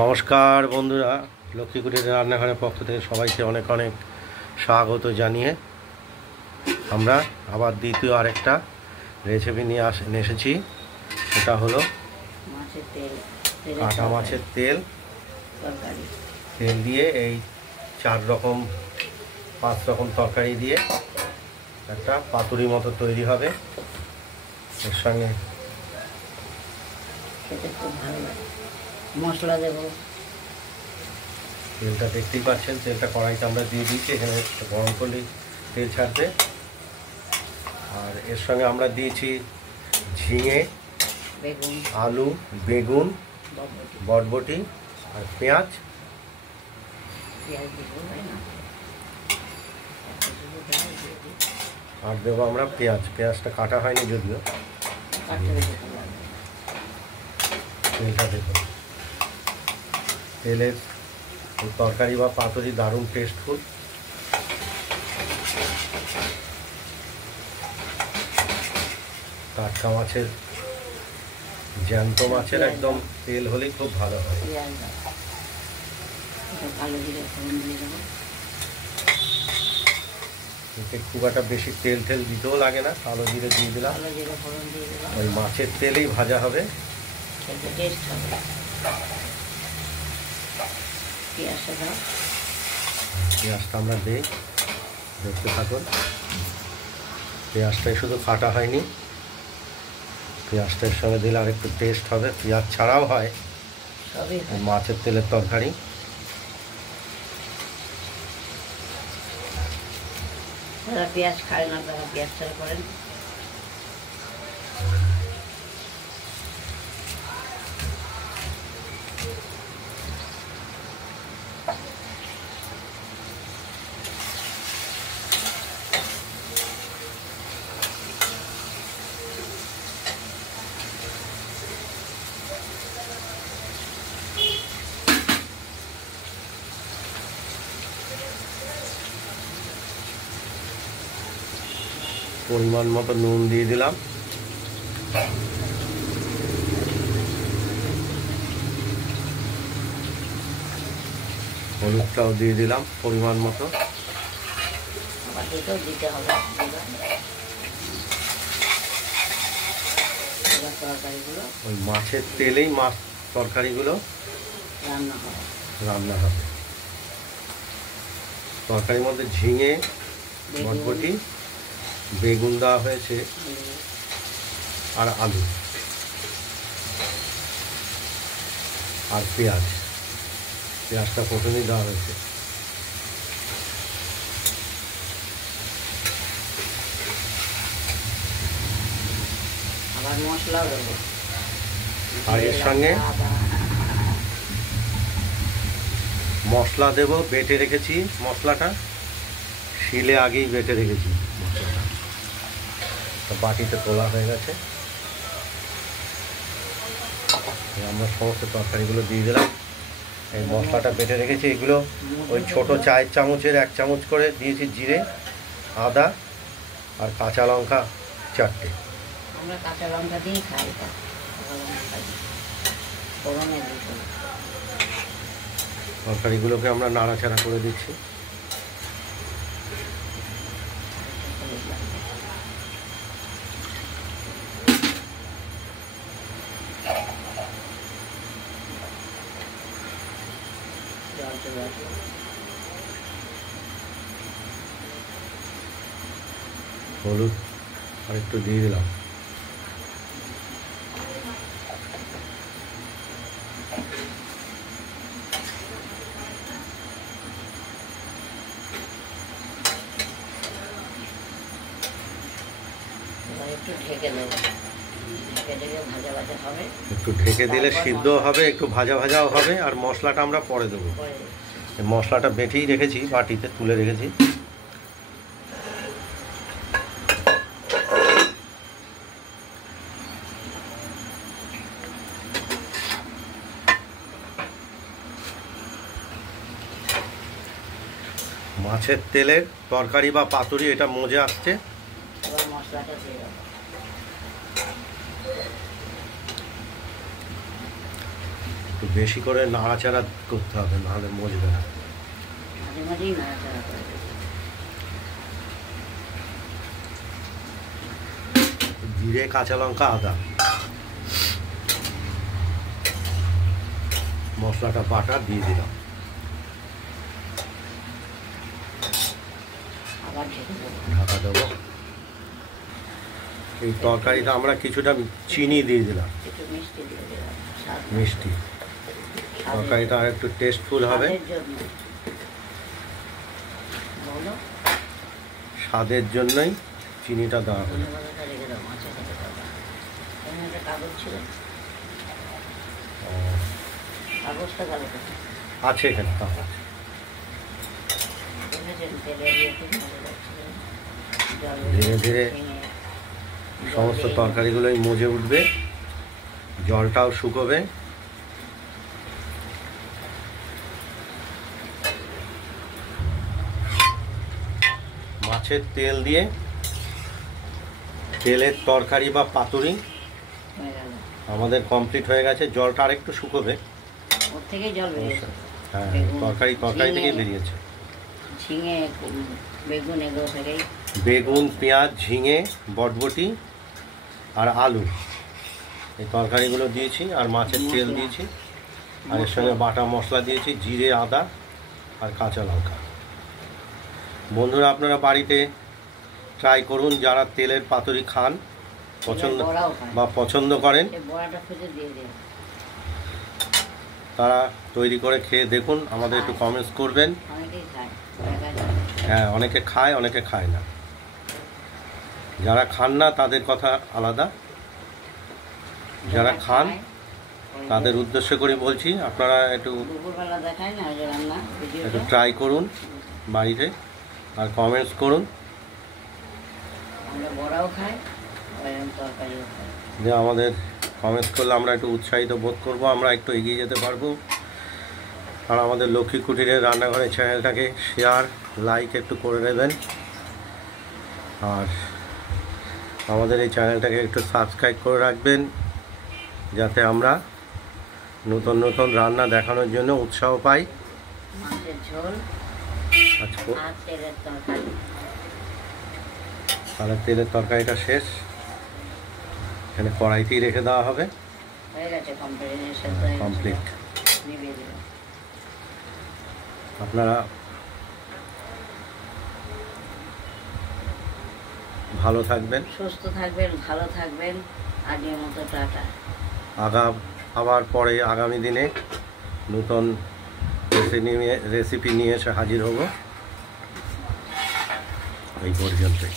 নমস্কার বন্ধুরা, লক্ষ্মীকুটির রান্নাঘরের পক্ষ থেকে সবাইকে অনেক অনেক স্বাগত জানিয়ে আমরা আবার দ্বিতীয় আরেকটা রেসিপি নিয়ে এসেছি। সেটা হলো কাটা মাছের তেল দিয়ে এই 4 রকম 5 রকম তরকারি দিয়ে একটা পাতুরি মতো তৈরি হবে। এর সঙ্গে খুব ভালো লাগে, মশলা দেবো। তেলটা দেখতেই পাচ্ছেন, তেলটা কড়াইতে আমরা দিয়ে দিয়েছি, এখানে গরম করলেই তেল ছাড়বে। আর এর সঙ্গে আমরা দিয়েছি ঝিঙে, বেগুন, আলু, বেগুন, বরবটি আর পেঁয়াজ। আর দেবো আমরা পেঁয়াজটা কাটা হয়নি যদিও। তেলটা দেবো, তেলের তরকারি বা পাতুরি দারুণ টেস্টফুল। টাটকা মাছের, জ্যান্ত মাছের একদম তেল হলেই খুব ভালো হয়। এতে খুব একটা বেশি তেল দিতেও লাগে না, কালো জিরে দিয়ে দিলাম। ওই মাছের তেলেই ভাজা হবে, পেঁয়াজটা আমরা দিই, দেখতে থাকুন। পেঁয়াজটাই শুধু কাটা হয়নি, পেঁয়াজটার সঙ্গে দিলে আর একটু টেস্ট হবে। পেঁয়াজ ছাড়াও হয় মাছের তেলের তরকারি। পেঁয়াজ খায় না, তারা পেঁয়াজ ছাড়া করেন। পরিমাণ মতো নুন দিয়ে দিলাম, হলুদটাও দিয়ে দিলাম পরিমাণ মতো। ওই মাছের তেলেই মাছ তরকারিগুলো রান্না হবে। তরকারির মধ্যে ঝিঙে, বরবটি, বেগুন দেওয়া হয়েছে আর আলু আর পেঁয়াজটা প্রথমেই দেওয়া হয়েছে। আবার মশলা দেবো, আর এর সঙ্গে মশলা দেবো। বেটে রেখেছি মশলাটা, শিলে আগেই বেটে রেখেছি মশলাটা, বাটিতে তোলা হয়ে গেছে। আমরা সমস্ত তরকারিগুলো দিয়ে দিলাম। এই মশলাটা বেটে রেখেছি, এগুলো ওই ছোট চায়ের চামচের 1 চামচ করে দিয়েছি জিরে, আদা আর কাঁচা লঙ্কা 4টে। আমরা কাঁচা লঙ্কা দিয়ে খাই, তরকারিগুলোকে আমরা নাড়াচাড়া করে দিচ্ছি। হলুদ আর একটু দিয়ে দিলাম। একটু ঢেকে দিলে সিদ্ধ হবে, একটু ভাজা ভাজাও হবে। আর মশলাটা আমরা পরে দেবো। মশলাটা বেটেই রেখেছি, বাটিতে তুলে রেখেছি। মাছের তেলের তরকারি বা পাতুরি, এটা মজে আসছে। মশলাটা দিয়ে দেবো। বেশি করে নাড়াচাড়া করতে হবে, নাহলে মজবে না। মাঝে মাঝেই নাড়াচাড়া করে দেবে। জিরে, কাঁচা লঙ্কা, আদা, মশলাটা বাটা দিয়ে দিলাম। আবার ঢেকে দেবো। ঢাকা দেবো। এই তরকারিটা আমরা কিছুটা চিনি দিয়ে দিলাম, একটু মিষ্টি দিয়ে দিলাম, স্বাদ মিষ্টি। তরকারিটা আর একটু টেস্টফুল হবে, স্বাদের জন্য। বলো, স্বাদের জন্যই চিনিটা দেওয়া হলো। ধন্যবাদটা রেখে দাও, মাছের সাথে খাবা। এখানে একটা কাগজ ছিল, কাগজটা ভালো কথা আছে এখানে কাগজ। দেখেছেন, তেলে দিয়ে খুব ভালো লাগছিল। জল ধীরে ধীরে ভেঙে সমস্ত তরকারিগুলোই মজে উঠবে, জলটাও শুকোবে। মাছের তেল দিয়ে তেলের তরকারি বা পাতুরি হয়ে গেল। আমাদের কমপ্লিট হয়ে গেছে। জলটা আর একটু শুকোবে। ওর থেকেই জল বেরিয়েছে। হ্যাঁ, বেগুন, তরকারি ঝিঙে, থেকেই বেরিয়েছে। ঝিঙে, বেগুন এগুলো থেকেই। বেগুন, পেঁয়াজ, ঝিঙে, বটবটি আর আলু, এই তরকারিগুলো দিয়েছি। আর মাছের তেল মশলা। দিয়েছি, আর এর সঙ্গে বাটা মশলা দিয়েছি, জিরে, আদা আর কাঁচা লঙ্কা। বন্ধুরা, আপনারা বাড়িতে ট্রাই করুন, যারা তেলের পাতুরি খান পছন্দ বড়াও খায়। বা পছন্দ করেন, এই বড়াটা খুঁজে দিয়ে দিন। তারা তৈরি করে খেয়ে দেখুন, আমাদের একটু কমেন্টস করবেন। অনেকেই খায়, একা যায়। হ্যাঁ, অনেকে খায়, অনেকে খায় না। যারা খান না তাদের কথা আলাদা, যারা খান তাদের উদ্দেশ্য করে বলছি, আপনারা একটু দুপুরবেলা দেখায় না যে রান্না একটু ভিডিওটা, ট্রাই করুন বাড়িতে, আর কমেন্টস করুন আমরা বড়াও খাই, এরকম তরকারিও খাই। যে আমাদের কমেন্টস করলে আমরা একটু উৎসাহিত বোধ করব, আমরা একটু এগিয়ে যেতে পারবো। আর আমাদের লক্ষ্মী কুটিরের রান্নাঘরের চ্যানেলটাকে শেয়ার, লাইক একটু করে দেবেন। আর আমাদের এই চ্যানেলটাকে একটু সাবস্ক্রাইব করে রাখবেন, যাতে আমরা নতুন নতুন রান্না দেখানোর জন্য উৎসাহ পাই। মাছের ঝোল আচ্ছা, আর তেলের তরকারি। তাহলে তেলের তরকারিটা শেষ, এখানে কড়াইতেই রেখে দেওয়া হবে। হয়ে গেছে, কমপ্লিট। নিভিয়ে দিলাম। আপনারা ভালো থাকবেন, সুস্থ থাকবেন, ভালো থাকবেন। আগের মতো টাটা। আবার পরে আগামী দিনে নতুন রেসিপি নিয়ে এসে হাজির হব। এই পর্যন্তই।